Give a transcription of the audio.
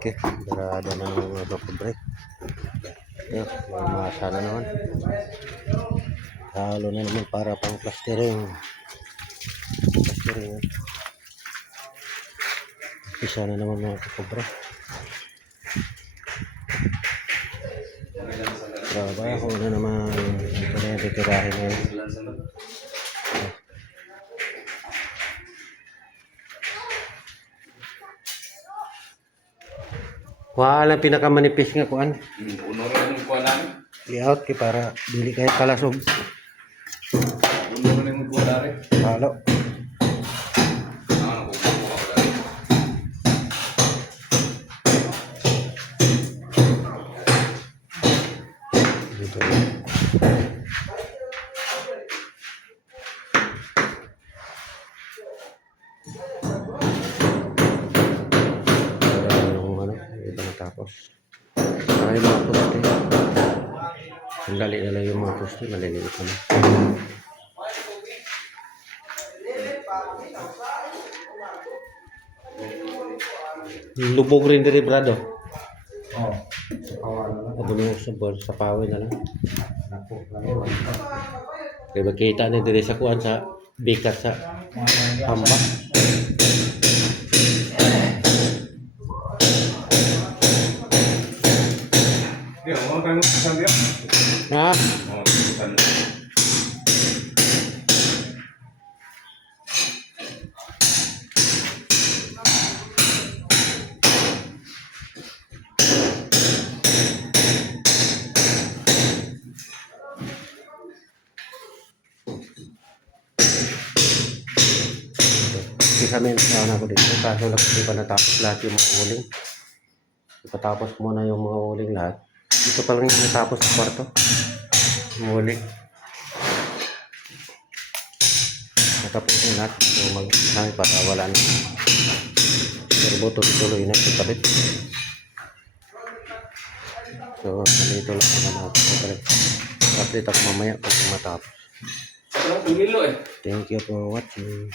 Okay, darada na ng mga kubre. Yan, may masa na naman. Halo na naman para pang plastering. Plastering yan. Isa na naman mga kubre. Trabaho na naman. Ito na yung titirahin na yun. Wala pinakamanipis nga kuan. Uno rin yung kuha namin. Layout kay para dili kay kalasog. Uno rin yung kuha namin. Halo. Nakukuha ko dali. Dito. Tapos ay mga poste ang dali na lang yung mga poste maliliit na lubog rin diri brado abulong sa pawin na lang kaya makita na diri sa kuan sa bikat sa hamba. Ha? Kami na ako dito kaso lang hindi pa natapos lahat yung mga uling. Ipatapos muna yung mga uling lahat. Dito pa lang yung natapos sa kwarto. Uling. Natapos yung lahat. So mag-isang para wala na. Pero tuloy-tuloy na sa kabit. So dito lang naman ako. Update ako mamaya pag matapos. Thank Thank you for watching.